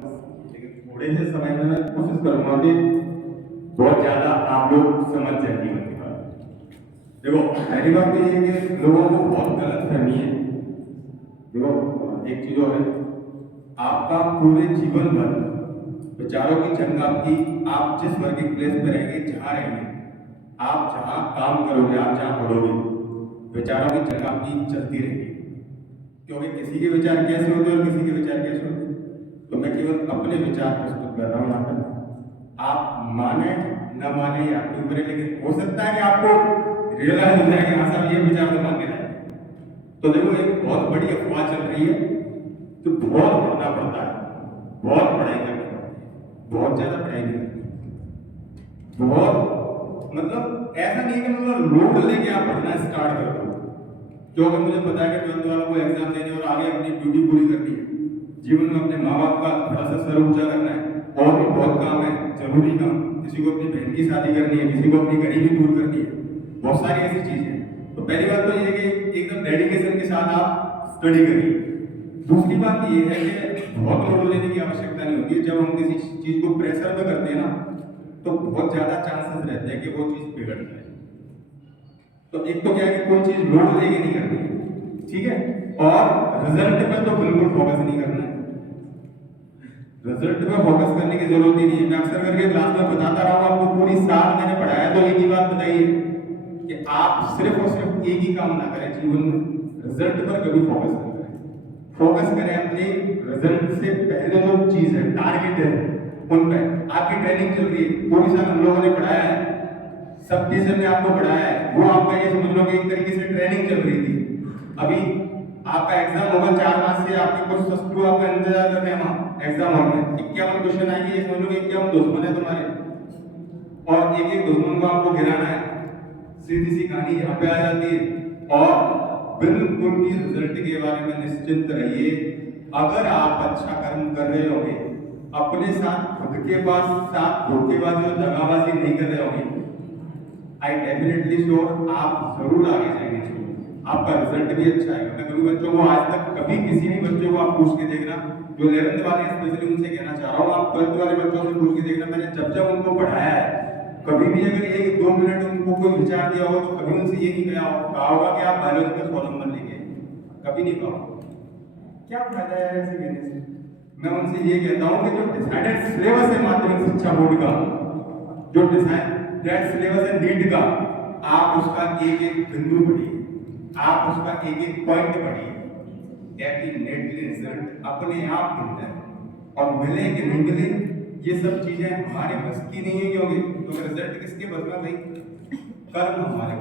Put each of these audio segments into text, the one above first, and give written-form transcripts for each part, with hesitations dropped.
लेकिन थोड़े से समय में मैं कोशिश करूंगा कि बहुत ज्यादा आप लोग समझ जाए जीवन के बारे में। देखो पहली बात तो ये है कि लोगों को बहुत गलत फहमी है। देखो एक चीज और है, आपका पूरे जीवन भर विचारों की जंग आपकी, आप जिस वर्किंग प्लेस पे रहेंगे, जहाँ रहेंगे, आप जहाँ काम करोगे, आप जहाँ पढ़ोगे, विचारों की जंग आपकी चलती रहेगी। क्योंकि किसी के विचार कैसे होते हैं और किसी के विचार कैसे होते हैं। तो मैं केवल अपने विचार प्रस्तुत कर रहा हूँ यहाँ पर। आप माने न माने या आपके ऊपर है, लेकिन हो सकता है कि आपको रियलाइज हो जाए कि हाँ साहब ये विचार तो मानने लायक है। तो देखो एक बहुत बड़ी अफवाह चल रही है तो बहुत पढ़ना पड़ता है, बहुत पढ़ाई करनी पड़ती है, बहुत ज्यादा पढ़ाई नहीं करनी, बहुत मतलब ऐसा नहीं कि मतलब लोड लेके आप पढ़ना स्टार्ट कर दो। क्योंकि मुझे पता है कि 12th वालों को एग्जाम देने और आगे अपनी ड्यूटी पूरी करनी है, जीवन में अपने माँ बाप का थोड़ा सा सर ऊंचा करना है, और भी बहुत काम है, जरूरी काम। किसी को अपनी बहन की शादी करनी है, किसी को अपनी गरीबी दूर करनी है, बहुत सारी ऐसी चीजें हैं। तो पहली बात तो ये है कि एकदम डेडिकेशन के साथ आप स्टडी करिए। दूसरी बात ये है कि बहुत लोड लेने की आवश्यकता नहीं होती है। जब हम किसी चीज को प्रेशर में करते हैं ना, तो बहुत ज्यादा चांसेस रहते हैं कि वो चीज बिगड़ जाए। तो एक तो क्या है कि कोई चीज लोड लेके नहीं करनी है, ठीक है, और रिजल्ट पे तो बिल्कुल फोकस नहीं करना है। रिजल्ट पे फोकस करने की जरूरत ही नहीं है। मैं अक्सर करके क्लास में बताता रहा हूँ आपको, पूरी साल मैंने पढ़ाया तो एक ही बात बताइए कि आप सिर्फ और सिर्फ एक ही काम ना करें जीवन में, रिजल्ट पर कभी फोकस नहीं करें। फोकस करें अपने रिजल्ट से पहले जो चीज है, टारगेट है, उन पे। आपकी ट्रेनिंग चल रही है, पूरी साल हम लोगों ने पढ़ाया है, सब टीचर ने आपको पढ़ाया है, वो आपका ये समझ लो कि एक तरीके से ट्रेनिंग चल रही थी। अभी आपका एग्जाम होगा 4 मास से, आपके कुछ सस्टू आपका इंतजार कर रहे हैं वहां एग्जाम हॉल में। 51 क्वेश्चन आएंगे, ये समझ लो कि 51 दुश्मन है तुम्हारे, और एक एक दुश्मन को आपको गिराना है। सीधी सी कहानी यहाँ पे आ जाती है। और बिल्कुल भी रिजल्ट के बारे में निश्चिंत रहिए। अगर आप अच्छा कर्म कर रहे होंगे, अपने साथ खुद के पास साथ धोखेबाजी और दगाबाजी नहीं कर रहे होंगे, आई डेफिनेटली श्योर आप जरूर आगे जाएंगे, आपका रिजल्ट भी अच्छा आएगा। मैं कभी बच्चों को आज तक कभी किसी भी बच्चों को आप पूछ के देखना, जो 11th वाले स्पेशली उनसे कहना चाह रहा हूँ, आप 12th वाले बच्चों से पूछ के देखना, मैंने जब जब उनको पढ़ाया है, कभी भी अगर 1-2 मिनट उनको कोई विचार दिया होगा तो कभी उनसे ये नहीं कहा होगा कि आप बायोलॉजिकल कॉलम बन लेंगे, कभी नहीं कहा। क्या फायदा है ऐसे कहने से? मैं उनसे ये कहता हूँ कि जो डिसाइडेड सिलेबस है माध्यमिक शिक्षा बोर्ड का, जो डिसाइडेड सिलेबस है नीट का, आप उसका एक एक बिंदु पढ़िए, आप उसका एक एक पॉइंट पढ़िए, डेफिनेटली रिजल्ट अपने आप मिलता है। और मिले कि नहीं मिले, ये सब चीजें हमारे बस की नहीं है। क्योंकि रिजल्ट किसके बस में भाई? कर्म हमारे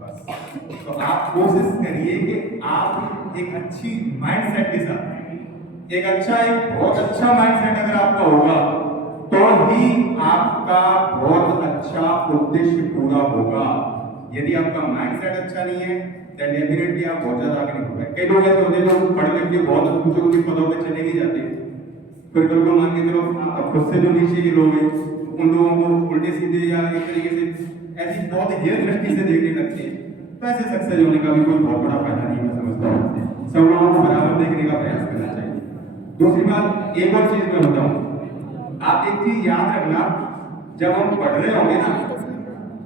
बस में बस। तो आप कोशिश करिए कि आप एक अच्छी माइंडसेट के साथ, एक बहुत अच्छा माइंडसेट अगर आपका होगा तो ही आपका बहुत अच्छा उद्देश्य पूरा होगा। यदि आपका माइंडसेट अच्छा नहीं है तो डेफिनेटली आप बहुत ज्यादा आगे नहीं बढ़ पाएंगे। कई लोग ऐसे होते हैं जो पढ़ लिख के बहुत ऊंचे ऊंचे पदों पे चले ही जाते हैं, फिर कभी मान के चलो खुद से जो नीचे के लोग हैं उन लोगों को उल्टे सीधे या एक तरीके से ऐसी बहुत हेय दृष्टि से देखने लगते हैं। तो ऐसे सक्सेस होने का भी कोई बहुत बड़ा फायदा नहीं, मैं समझता हूँ। सब लोगों को बराबर देखने का प्रयास करना चाहिए। दूसरी बात, एक और चीज मैं बताऊं, आप एक चीज याद रखना, जब हम पढ़ रहे होंगे ना,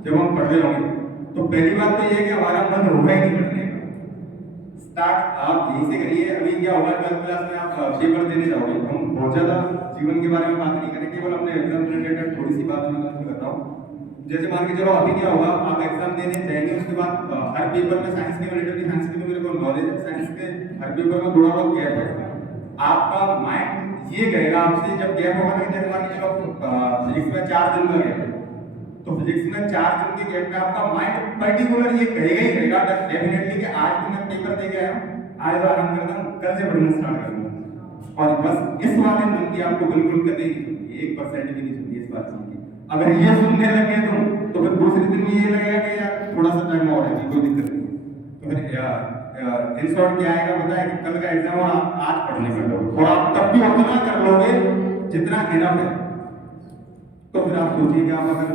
जब हम पढ़ रहे होंगे तो पहली बात तो ये है कि हमारा मन होगा ही नहीं पढ़ने का। स्टार्ट आप यहीं से करिए। अभी क्या होगा, 12th क्लास में आप पेपर देने जाओगे, हम बहुत ज्यादा जीवन के बारे में बात नहीं करें, केवल अपने एग्जाम रिलेटेड थोड़ी सी बात मैं करता हूँ। जैसे मान के चलो अभी क्या होगा, आप एग्जाम देने जाएंगे, उसके बाद हर पेपर में साइंस के रिलेटेड, साइंस की तो मेरे को नॉलेज है, साइंस के हर पेपर में थोड़ा बहुत गैप है। आपका माइंड ये कहेगा आपसे, जब गैप होगा ना, जैसे मान के चलो फिजिक्स में 4 दिन का गैप है, तो फिजिक्स में 4 दिन के गैप में आपका माइंड पर्टिकुलर ये कहेगा ही कहेगा डेफिनेटली कि आज तो मैं पेपर दे गया हूं, आज तो आराम करता हूं, कल से पढ़ना स्टार्ट कर दूंगा। और बस इस वाले मन की आपको बिल्कुल कभी नहीं सुनती, 1% भी नहीं सुनती इस बात की। अगर ये सुनने लगे तो फिर दूसरे दिन भी ये लगेगा कि यार थोड़ा सा टाइम और है, कोई दिक्कत नहीं। तो फिर इन शॉर्ट क्या आएगा पता है कि कल का एग्जाम और आप आज पढ़ने बैठोगे, और आप तब भी उतना कर लोगे जितना इनफ है। तो फिर आप सोचिए कि आप अगर